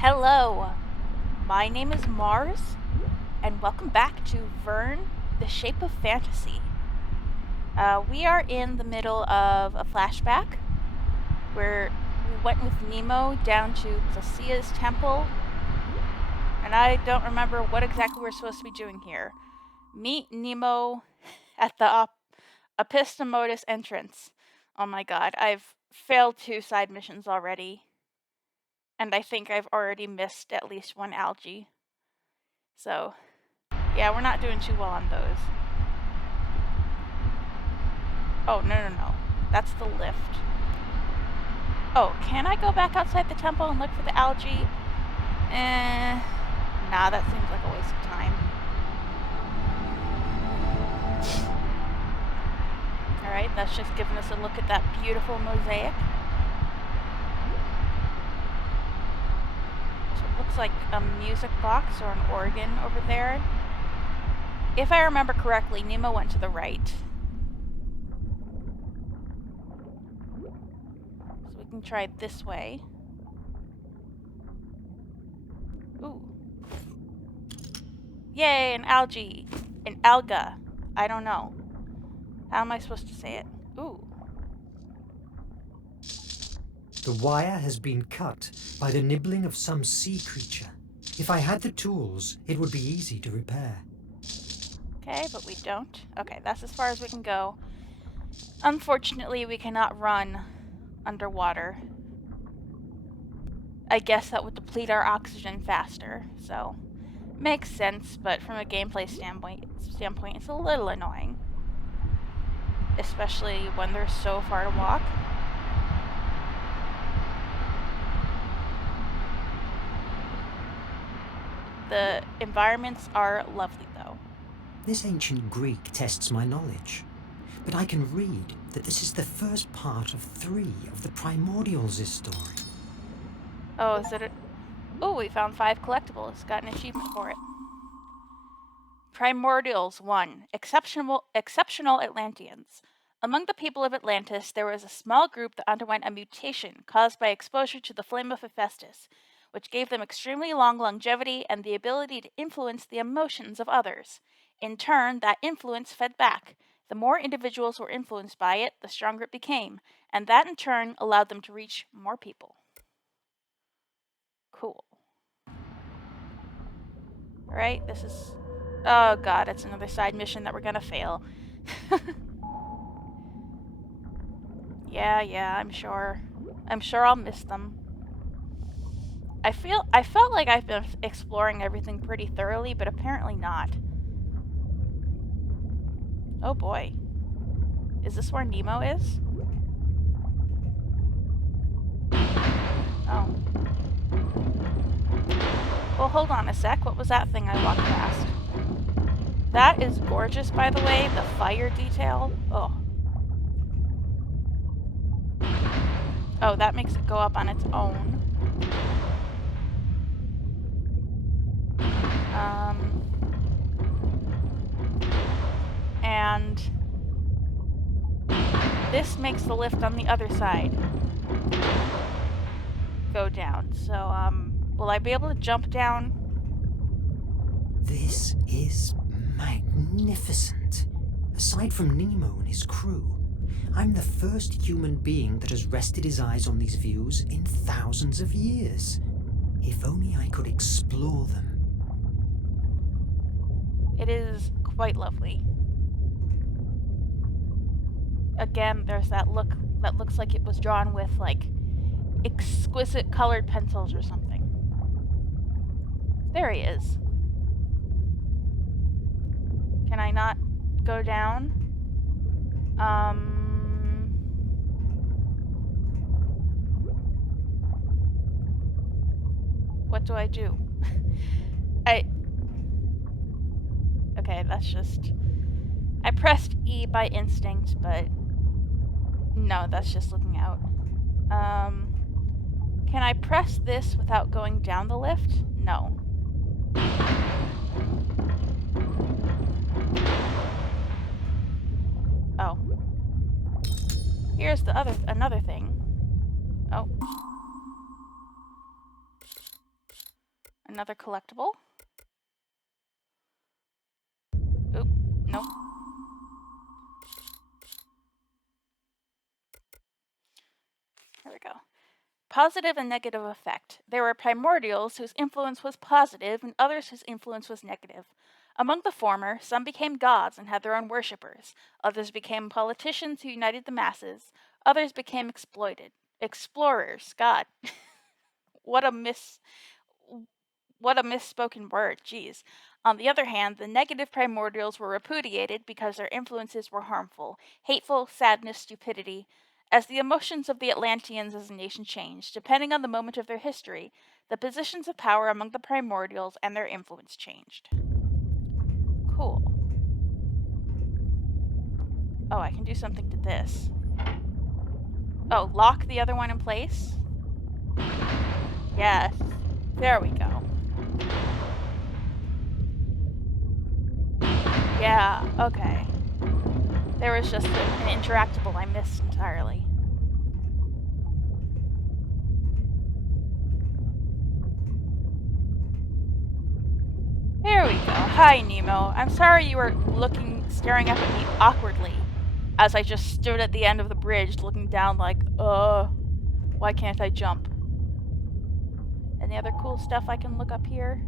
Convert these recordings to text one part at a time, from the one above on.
Hello, my name is Mars, and welcome back to Verne, The Shape of Fantasy. We are in the middle of a flashback where we went with Nemo down to Placeia's temple, and I don't remember what exactly we're supposed to be doing here. Meet Nemo at the Epistemodus entrance. Oh my god, I've failed 2 side missions already, and I think I've already missed at least 1 algae. So, yeah, we're not doing too well on those. Oh, no. That's the lift. Oh, can I go back outside the temple and look for the algae? Nah, that seems like a waste of time. Alright, that's just giving us a look at that beautiful mosaic. So it looks like a music box or an organ over there. If I remember correctly, Nemo went to the right. So we can try this way. Ooh. Yay, an algae. An alga. I don't know. How am I supposed to say it? Ooh. The wire has been cut by the nibbling of some sea creature. If I had the tools, it would be easy to repair. Okay, but we don't. Okay, that's as far as we can go. Unfortunately, we cannot run underwater. I guess that would deplete our oxygen faster, so makes sense, but from a gameplay standpoint, it's a little annoying. Especially when there's so far to walk. The environments are lovely, though. This ancient Greek tests my knowledge, but I can read that this is the first part of 3 of the Primordials' story. Oh, is it Oh, we found 5 collectibles. Got an achievement for it. Primordials 1. Exceptional Atlanteans. Among the people of Atlantis, there was a small group that underwent a mutation caused by exposure to the flame of Hephaestus, which gave them extremely long longevity and the ability to influence the emotions of others. In turn, that influence fed back. The more individuals were influenced by it, the stronger it became, and that in turn allowed them to reach more people. Cool. Alright, this is... Oh god, it's another side mission that we're gonna fail. Yeah, I'm sure. I'm sure I'll miss them. I felt like I've been exploring everything pretty thoroughly, but apparently not. Oh boy. Is this where Nemo is? Oh. Well, hold on a sec. What was that thing I walked past? That is gorgeous, by the way. The fire detail. Oh. Oh, that makes it go up on its own. And this makes the lift on the other side go down. So, will I be able to jump down? This is magnificent. Aside from Nemo and his crew, I'm the first human being that has rested his eyes on these views in thousands of years. If only I could explore them. It is quite lovely. Again, there's that look that looks like it was drawn with, like, exquisite colored pencils or something. There he is. Can I not go down? What do I do? Okay, that's just... I pressed E by instinct, but... No, that's just looking out. Can I press this without going down the lift? No. Oh. Here's another thing. Oh. Another collectible. Oop, nope. There we go. Positive and negative effect. There were primordials whose influence was positive and others whose influence was negative. Among the former, some became gods and had their own worshippers. Others became politicians who united the masses. Others became exploited. Explorers. God. What a misspoken word. Jeez. On the other hand, the negative primordials were repudiated because their influences were harmful, hateful, sadness, stupidity. As the emotions of the Atlanteans as a nation changed, depending on the moment of their history, the positions of power among the primordials and their influence changed. Cool. Oh, I can do something to this. Oh, lock the other one in place? Yes. There we go. Yeah, okay. There was just an interactable I missed entirely. Here we go. Hi, Nemo. I'm sorry you were staring up at me awkwardly as I just stood at the end of the bridge looking down like, why can't I jump? Any other cool stuff I can look up here?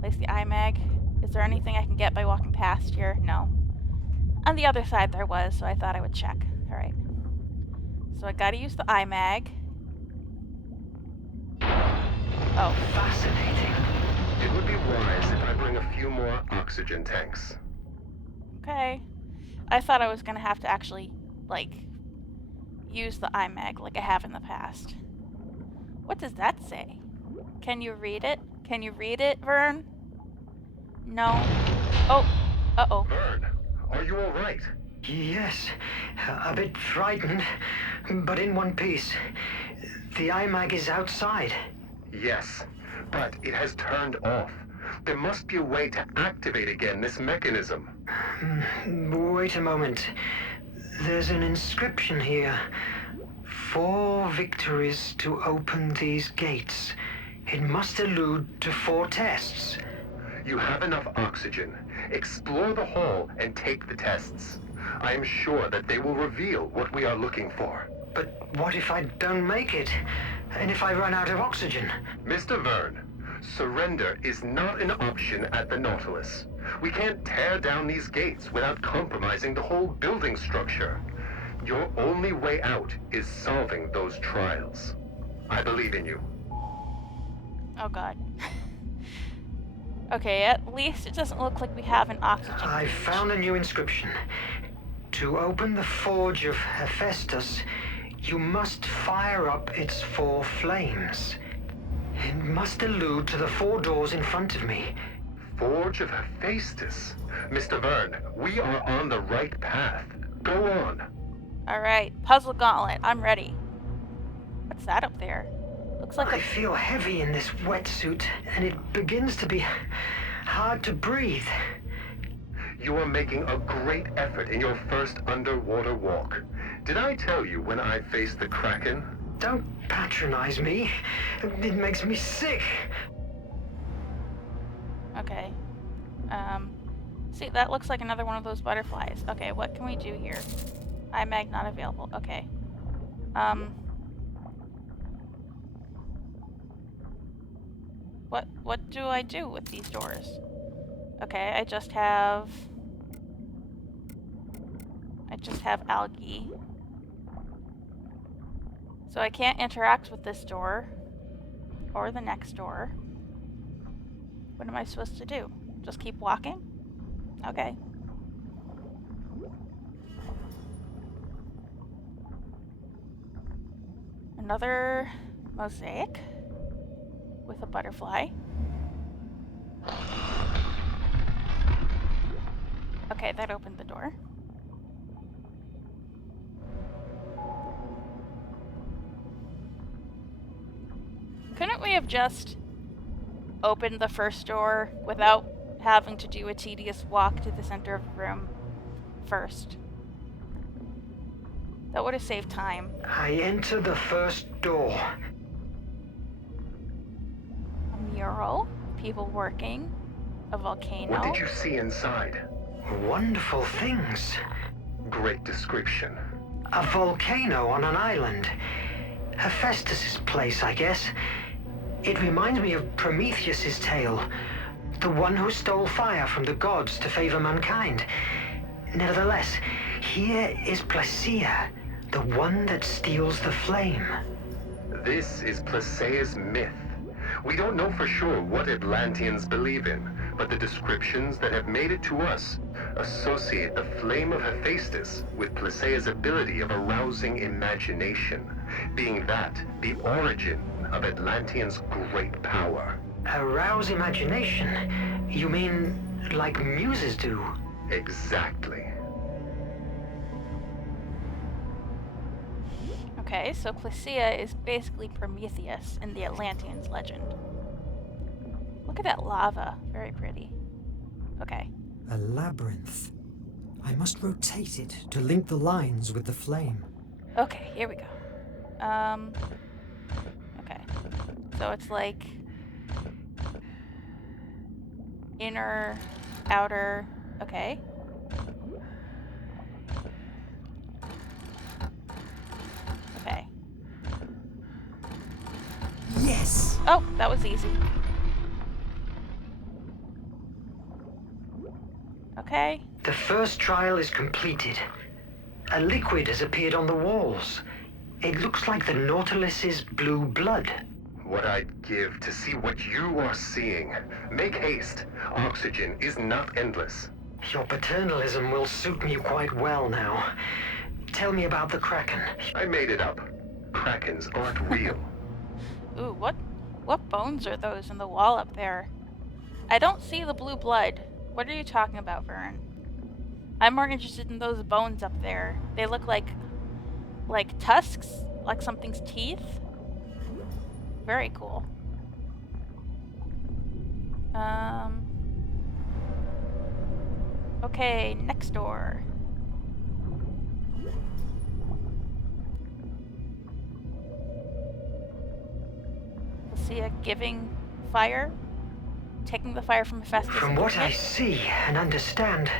Place the iMag. Is there anything I can get by walking past here? No. On the other side there was, so I thought I would check. Alright. So I gotta use the iMag. Oh. Fascinating. It would be wise if I bring a few more oxygen tanks. Okay. I thought I was gonna have to actually, like, use the iMag like I have in the past. What does that say? Can you read it? Can you read it, Verne? No. Oh. Uh-oh. Verne, are you all right? Yes, a bit frightened, but in one piece. The iMag is outside. Yes, but it has turned off. There must be a way to activate again this mechanism. Wait a moment. There's an inscription here. 4 victories to open these gates. It must allude to 4 tests. You have enough oxygen. Explore the hall and take the tests. I am sure that they will reveal what we are looking for. But what if I don't make it? And if I run out of oxygen? Mr. Verne, surrender is not an option at the Nautilus. We can't tear down these gates without compromising the whole building structure. Your only way out is solving those trials. I believe in you. Oh god. Okay, at least it doesn't look like we have an oxygen I gauge. found a new inscription. To open the Forge of Hephaestus, you must fire up its 4 flames. It must allude to the 4 doors in front of me. Forge of Hephaestus. Mr. Verne, we are on the right path. Go on. Alright, puzzle gauntlet, I'm ready. What's that up there? Looks like I feel heavy in this wetsuit, and it begins to be hard to breathe. You are making a great effort in your first underwater walk. Did I tell you when I faced the Kraken? Don't patronize me. It makes me sick. Okay. See, that looks like another one of those butterflies. Okay, what can we do here? iMag not available. Okay. What do I do with these doors? Okay, I just have algae. So I can't interact with this door or the next door. What am I supposed to do? Just keep walking? Okay. Another mosaic with a butterfly. Okay, that opened the door. Couldn't we have just opened the first door without having to do a tedious walk to the center of the room first? That would have saved time. I enter the first door. I'm mural, people working, a volcano. What did you see inside? Wonderful things. Great description. A volcano on an island. Hephaestus's place, I guess. It reminds me of Prometheus's tale. The one who stole fire from the gods to favor mankind. Nevertheless, here is Plaseia, the one that steals the flame. This is Plaseia's myth. We don't know for sure what Atlanteans believe in, but the descriptions that have made it to us associate the flame of Hephaestus with Plaseia's ability of arousing imagination, being that the origin of Atlanteans' great power. Arouse imagination? You mean like muses do? Exactly. Okay, so Plaseia is basically Prometheus in the Atlanteans legend. Look at that lava. Very pretty. Okay. A labyrinth. I must rotate it to link the lines with the flame. Okay, here we go. Okay. So it's like inner, outer, okay. Okay. Yes! Oh, that was easy. Okay. The first trial is completed. A liquid has appeared on the walls. It looks like the Nautilus's blue blood. What I'd give to see what you are seeing. Make haste. Oxygen is not endless. Your paternalism will suit me quite well now. Tell me about the Kraken. I made it up. Krakens aren't real. Ooh, what bones are those in the wall up there? I don't see the blue blood. What are you talking about, Verne? I'm more interested in those bones up there. They look like tusks, like something's teeth. Very cool. Okay, next door. Plaseia giving fire? Taking the fire from Hephaestus. From what I see and understand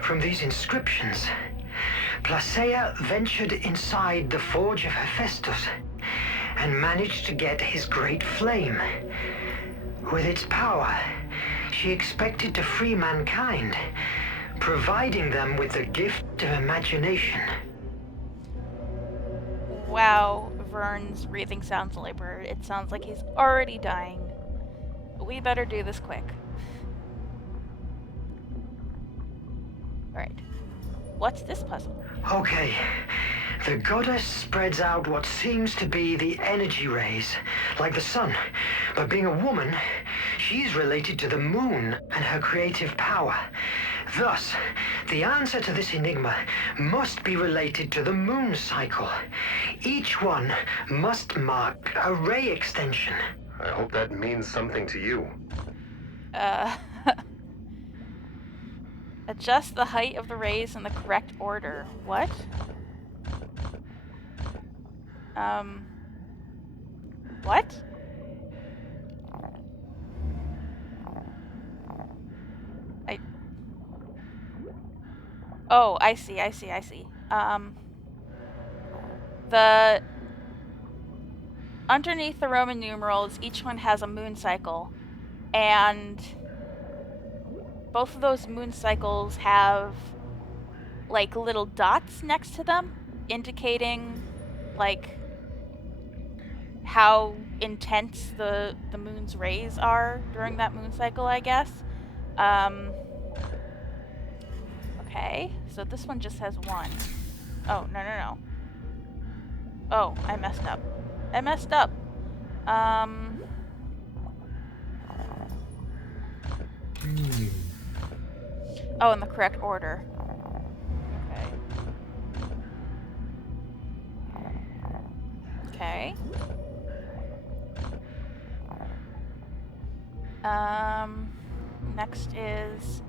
from these inscriptions, Plaseia ventured inside the forge of Hephaestus and managed to get his great flame. With its power, she expected to free mankind, providing them with the gift of imagination. Wow, Verne's breathing sounds labored. It sounds like he's already dying. We better do this quick. Alright. What's this puzzle? Okay. The goddess spreads out what seems to be the energy rays, like the sun. But being a woman, she's related to the moon and her creative power. Thus, the answer to this enigma must be related to the moon cycle. Each one must mark a ray extension. I hope that means something to you. Adjust the height of the rays in the correct order. What? What? Oh, I see. The underneath the Roman numerals, each one has a moon cycle, and both of those moon cycles have like little dots next to them, indicating like how intense the moon's rays are during that moon cycle, I guess. Okay, so this one just has one. Oh, no. Oh, I messed up. Oh, in the correct order. Okay. Next is...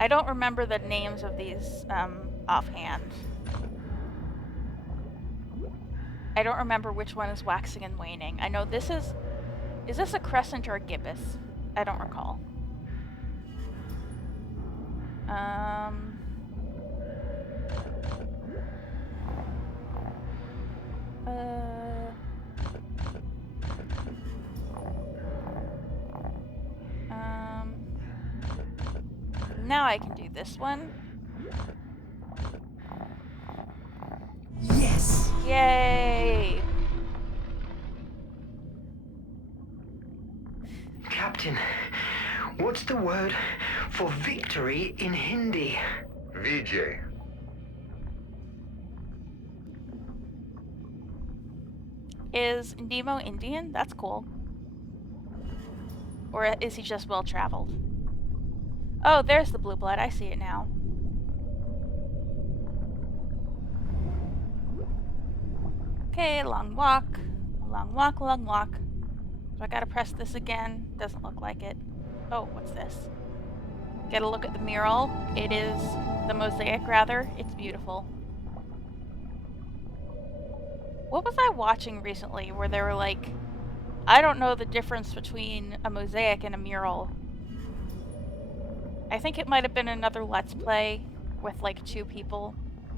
I don't remember the names of these offhand. I don't remember which one is waxing and waning. I know this is... Is this a crescent or a gibbous? I don't recall. Now I can do this one. Yes! Yay! Captain, what's the word for victory in Hindi? Vijay. Is Nemo Indian? That's cool. Or is he just well-traveled? Oh, there's the blue blood. I see it now. Okay, long walk. Long walk, long walk. Do I gotta press this again? Doesn't look like it. Oh, what's this? Get a look at the mural. It is the mosaic, rather. It's beautiful. What was I watching recently where they were like, I don't know the difference between a mosaic and a mural. I think it might have been another Let's Play with like 2 people.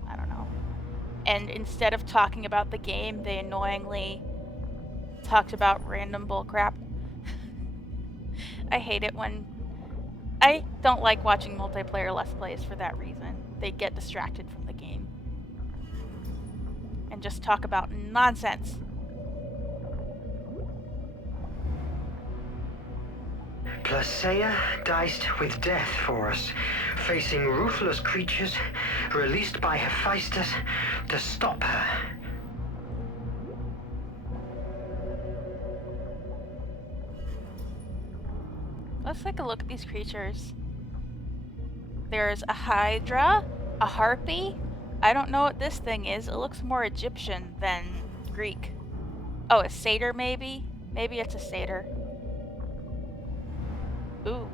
I don't know. And instead of talking about the game, they annoyingly talked about random bullcrap. I hate it when... I don't like watching multiplayer Let's Plays for that reason. They get distracted from the game. And just talk about nonsense. Plaseia diced with death for us, facing ruthless creatures released by Hephaestus to stop her. Let's take a look at these creatures. There's a hydra, a harpy. I don't know what this thing is. It looks more Egyptian than Greek. Oh, a satyr maybe? Maybe it's a satyr. Ooh,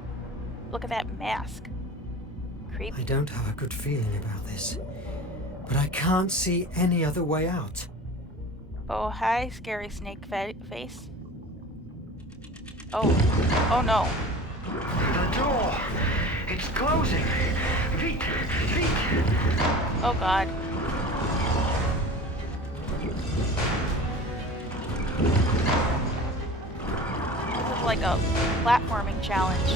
look at that mask. Creepy. I don't have a good feeling about this, but I can't see any other way out. Oh, hi, scary snake face. Oh, oh no. The door! It's closing! Vite! Vite! Oh god. This is like a platforming challenge.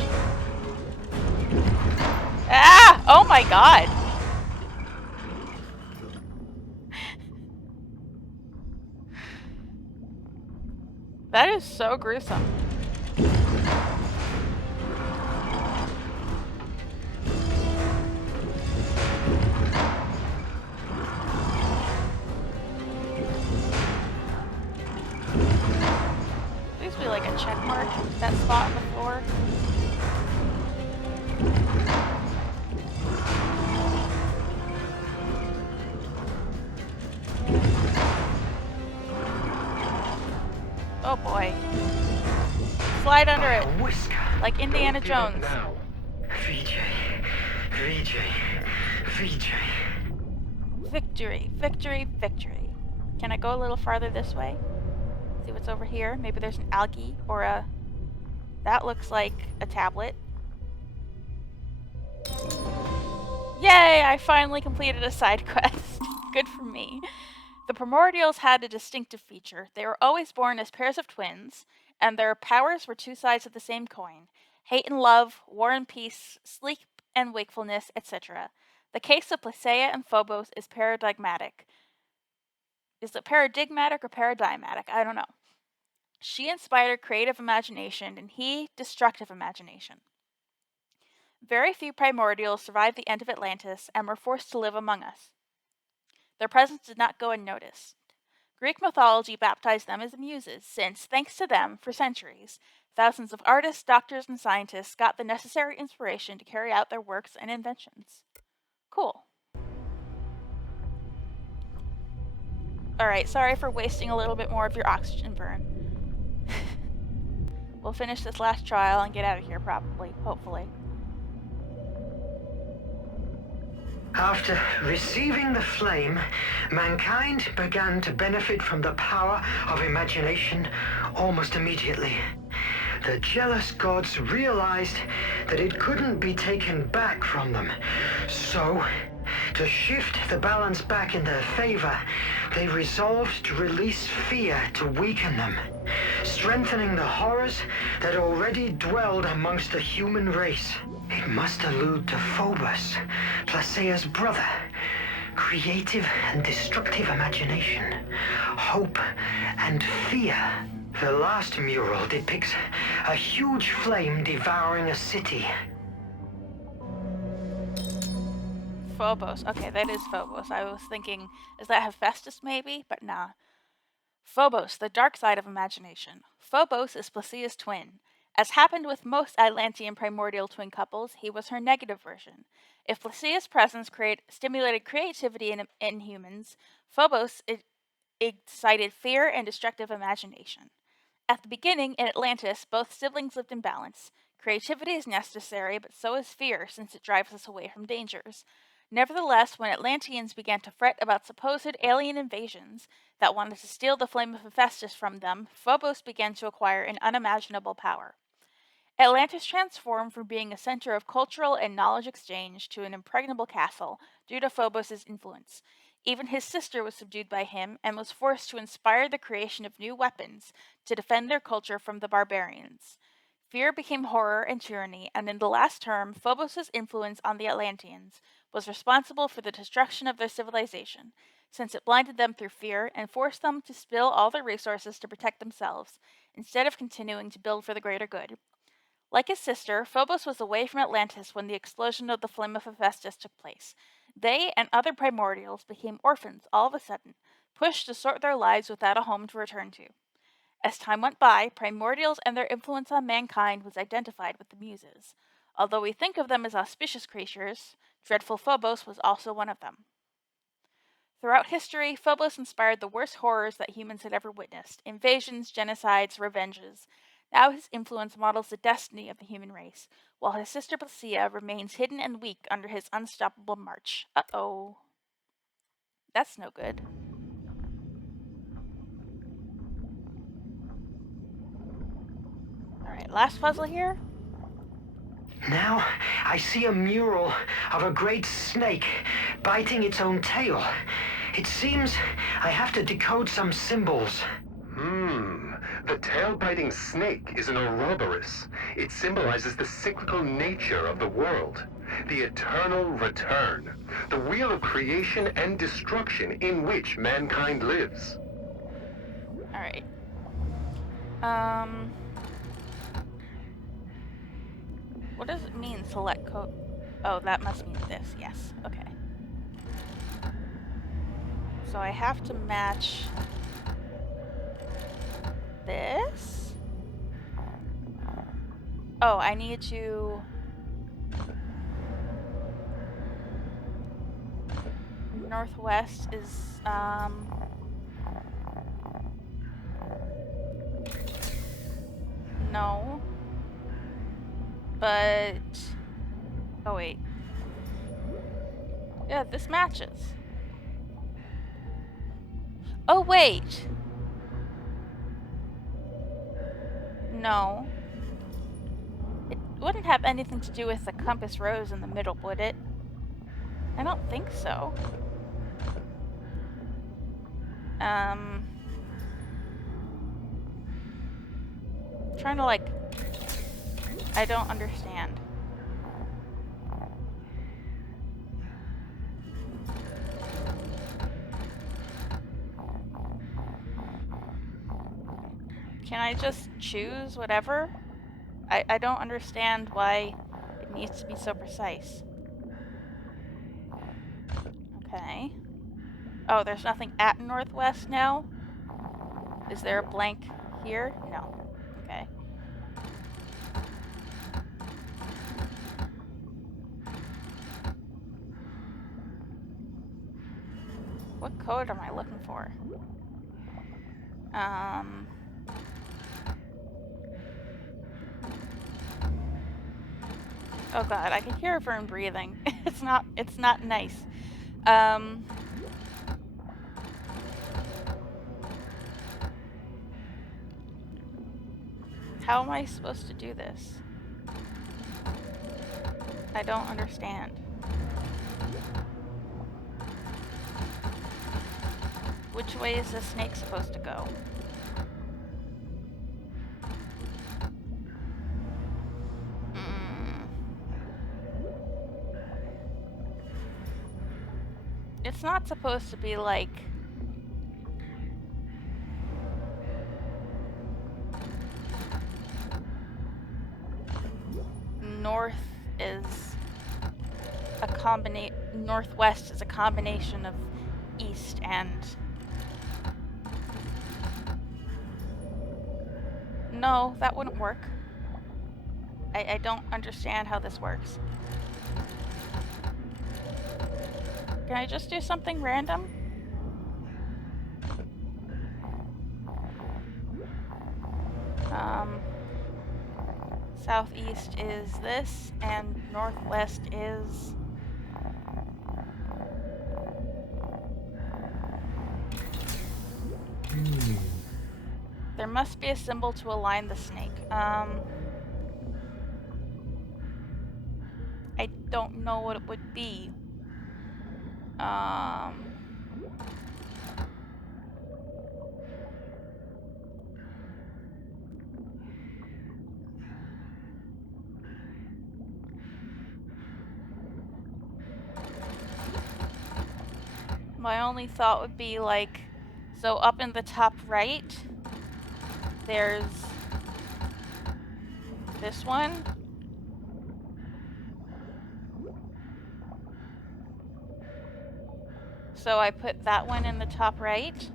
Ah! Oh my god! That is so gruesome. Please be like a check mark, that spot on the floor. Oh boy. Slide under it, like Indiana Jones. Now. Vijay. Vijay. Vijay. Victory, victory, victory. Can I go a little farther this way? See what's over here? Maybe there's an algae or a... That looks like a tablet. Yay! I finally completed a side quest. Good for me. The primordials had a distinctive feature. They were always born as pairs of twins, and their powers were 2 sides of the same coin. Hate and love, war and peace, sleep and wakefulness, etc. The case of Plaseia and Phobos is paradigmatic. Is it paradigmatic or paradigmatic? I don't know. She inspired creative imagination, and he destructive imagination. Very few primordials survived the end of Atlantis and were forced to live among us. Their presence did not go unnoticed. Greek mythology baptized them as the Muses, since, thanks to them, for centuries, thousands of artists, doctors, and scientists got the necessary inspiration to carry out their works and inventions. Cool. Alright, sorry for wasting a little bit more of your oxygen, Verne. We'll finish this last trial and get out of here, probably, hopefully. After receiving the flame, mankind began to benefit from the power of imagination almost immediately. the jealous gods realized that it couldn't be taken back from them. So, to shift the balance back in their favor, they resolved to release fear to weaken them, strengthening the horrors that already dwelled amongst the human race. It must allude to Phobos, Plaseia's brother. Creative and destructive imagination, hope and fear. The last mural depicts a huge flame devouring a city. Phobos. Okay, that is Phobos. I was thinking, does that have Festus maybe? But nah. Phobos, the dark side of imagination. Phobos is Plaseia's twin. As happened with most Atlantean primordial twin couples, he was her negative version. If Plaseia's presence stimulated creativity in humans, Phobos excited fear and destructive imagination. At the beginning, in Atlantis, both siblings lived in balance. Creativity is necessary, but so is fear, since it drives us away from dangers. Nevertheless, when Atlanteans began to fret about supposed alien invasions that wanted to steal the flame of Hephaestus from them, Phobos began to acquire an unimaginable power. Atlantis transformed from being a center of cultural and knowledge exchange to an impregnable castle due to Phobos' influence. Even his sister was subdued by him and was forced to inspire the creation of new weapons to defend their culture from the barbarians. Fear became horror and tyranny, and in the last term, Phobos' influence on the Atlanteans was responsible for the destruction of their civilization, since it blinded them through fear and forced them to spill all their resources to protect themselves, instead of continuing to build for the greater good. Like his sister, Phobos was away from Atlantis when the explosion of the flame of Hephaestus took place. They and other primordials became orphans all of a sudden, pushed to sort their lives without a home to return to. As time went by, primordials and their influence on mankind was identified with the Muses. Although we think of them as auspicious creatures, dreadful Phobos was also one of them. Throughout history, Phobos inspired the worst horrors that humans had ever witnessed: invasions, genocides, revenges. Now his influence models the destiny of the human race, while his sister Plaseia remains hidden and weak under his unstoppable march. Uh-oh. That's no good. Alright, last puzzle here. Now, I see a mural of a great snake biting its own tail. It seems I have to decode some symbols. The tail-biting snake is an Ouroboros. It symbolizes the cyclical nature of the world, the eternal return, the wheel of creation and destruction in which mankind lives. Alright. What does it mean, select code? Oh, that must mean this, yes. Okay. So I have to match this. Oh, I need to... Northwest is, no. But... Oh, wait. Yeah, this matches. Oh, wait! No. It wouldn't have anything to do with the compass rose in the middle, would it? I don't think so. Trying to, like... I don't understand. Can I just choose whatever? I don't understand why it needs to be so precise. Okay. Oh, there's nothing at Northwest now? Is there a blank here? No. Okay. What code am I looking for? Oh god, I can hear Verne breathing. It's not nice. How am I supposed to do this? I don't understand. Which way is the snake supposed to go? It's not supposed to be like... North is a northwest is a combination of east and... No, that wouldn't work. I don't understand how this works. Can I just do something random? Southeast is this, and northwest is... There must be a symbol to align the snake. I don't know what it would be. My only thought would be like, so up in the top right, there's this one. So I put that one in the top right.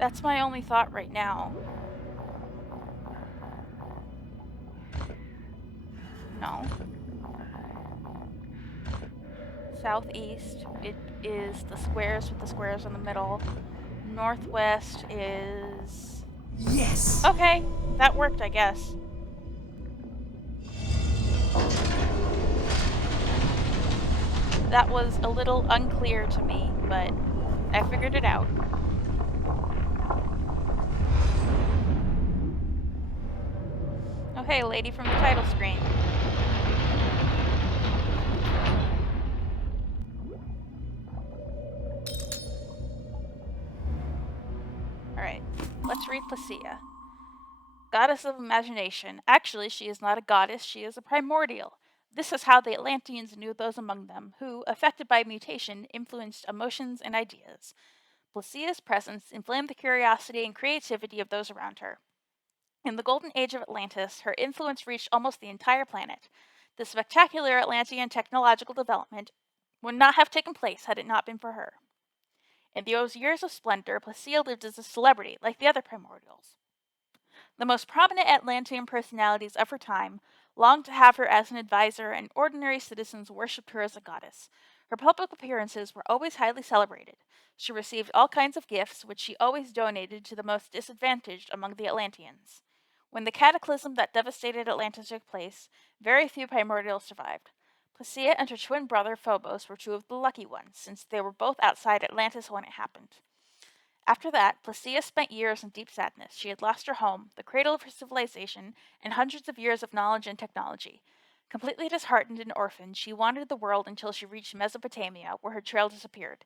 That's my only thought right now. No. Southeast, it is the squares with the squares in the middle. Northwest is... Yes! Okay, that worked, I guess. That was a little unclear to me, but I figured it out. Okay, lady from the title screen. Alright, let's read Plaseia. Goddess of imagination. Actually, she is not a goddess, she is a primordial. This is how the Atlanteans knew those among them, who, affected by mutation, influenced emotions and ideas. Placeia's presence inflamed the curiosity and creativity of those around her. In the golden age of Atlantis, her influence reached almost the entire planet. The spectacular Atlantean technological development would not have taken place had it not been for her. In those years of splendor, Plaseia lived as a celebrity, like the other primordials. The most prominent Atlantean personalities of her time longed to have her as an advisor, and ordinary citizens worshipped her as a goddess. Her public appearances were always highly celebrated. She received all kinds of gifts, which she always donated to the most disadvantaged among the Atlanteans. When the cataclysm that devastated Atlantis took place, very few primordials survived. Plaseia and her twin brother Phobos were two of the lucky ones, since they were both outside Atlantis when it happened. After that, Plaseia spent years in deep sadness. She had lost her home, the cradle of her civilization, and hundreds of years of knowledge and technology. Completely disheartened and orphaned, she wandered the world until she reached Mesopotamia, where her trail disappeared.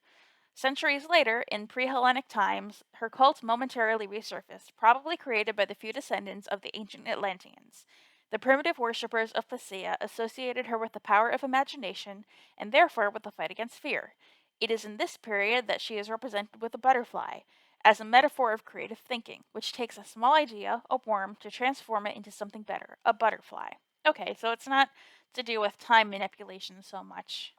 Centuries later, in pre-Hellenic times, her cult momentarily resurfaced, probably created by the few descendants of the ancient Atlanteans. The primitive worshippers of Plaseia associated her with the power of imagination, and therefore with the fight against fear. It is in this period that she is represented with a butterfly, as a metaphor of creative thinking, which takes a small idea, a worm, to transform it into something better, a butterfly. Okay, so it's not to do with time manipulation so much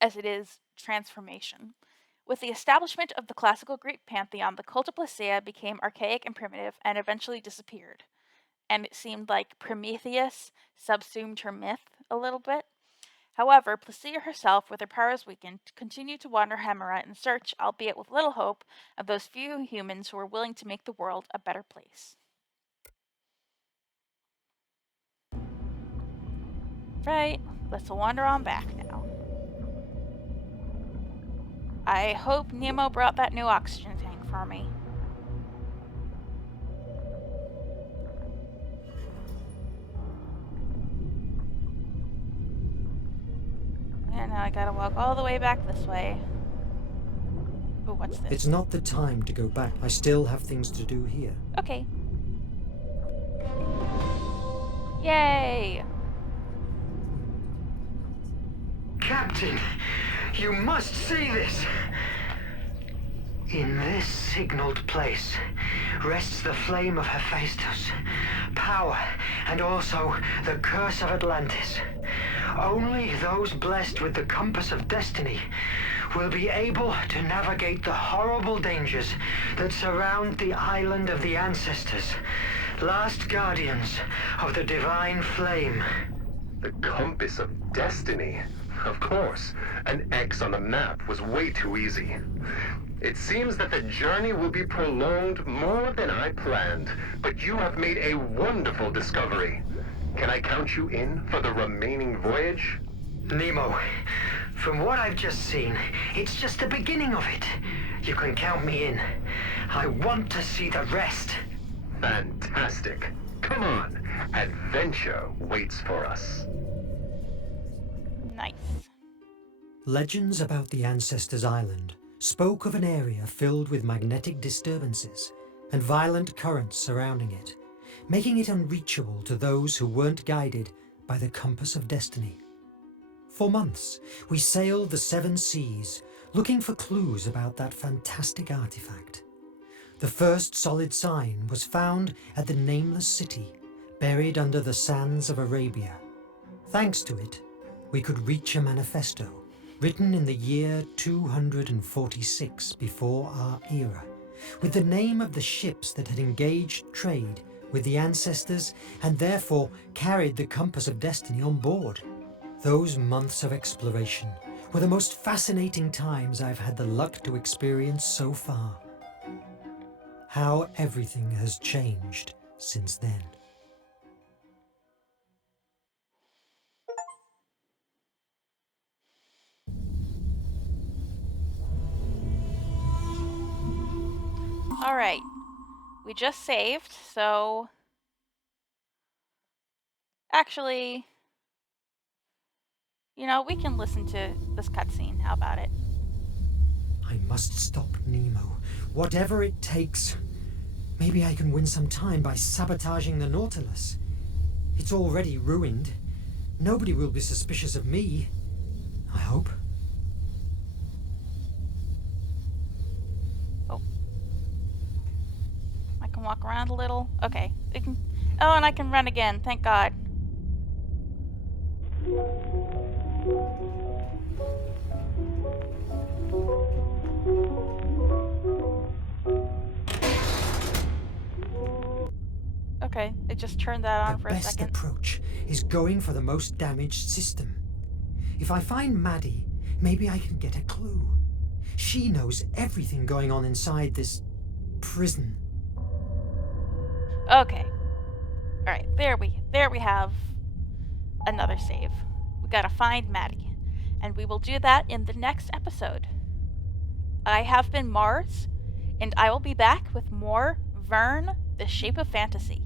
as it is transformation. With the establishment of the classical Greek pantheon, the cult of Plaseia became archaic and primitive and eventually disappeared. And it seemed like Prometheus subsumed her myth a little bit. However, Plaseia herself, with her powers weakened, continued to wander Hemera in search, albeit with little hope, of those few humans who were willing to make the world a better place. Right, let's wander on back now. I hope Nemo brought that new oxygen tank for me. And now I gotta walk all the way back this way. Oh, what's this? It's not the time to go back. I still have things to do here. Okay. Yay! Captain, you must see this. In this signaled place rests the flame of Hephaestus, power, and also the curse of Atlantis. Only those blessed with the compass of destiny will be able to navigate the horrible dangers that surround the island of the ancestors, last guardians of the divine flame. The compass of destiny? Of course. An X on the map was way too easy. It seems that the journey will be prolonged more than I planned, but you have made a wonderful discovery. Can I count you in for the remaining voyage? Nemo, from what I've just seen, it's just the beginning of it. You can count me in. I want to see the rest. Fantastic. Come on. Adventure waits for us. Nice. Legends about the Ancestors' Island spoke of an area filled with magnetic disturbances and violent currents surrounding it, making it unreachable to those who weren't guided by the compass of destiny. For months, we sailed the 7 seas, looking for clues about that fantastic artifact. The first solid sign was found at the nameless city, buried under the sands of Arabia. Thanks to it, we could reach a manifesto, written in the year 246 before our era, with the name of the ships that had engaged trade with the ancestors and therefore carried the compass of destiny on board. Those months of exploration were the most fascinating times I've had the luck to experience so far. How everything has changed since then. Alright. We just saved, so... Actually... You know, we can listen to this cutscene. How about it? I must stop Nemo, whatever it takes. Maybe I can win some time by sabotaging the Nautilus. It's already ruined. Nobody will be suspicious of me. I hope. Oh. I can walk around a little. Okay. We can... Oh, and I can run again. Thank God. Okay, it just turned that on for a second. The best approach is going for the most damaged system. If I find Maddie, maybe I can get a clue. She knows everything going on inside this prison. Okay. Alright, there we have another save. We gotta find Maddie. And we will do that in the next episode. I have been Mars, and I will be back with more Verne, the Shape of Fantasy.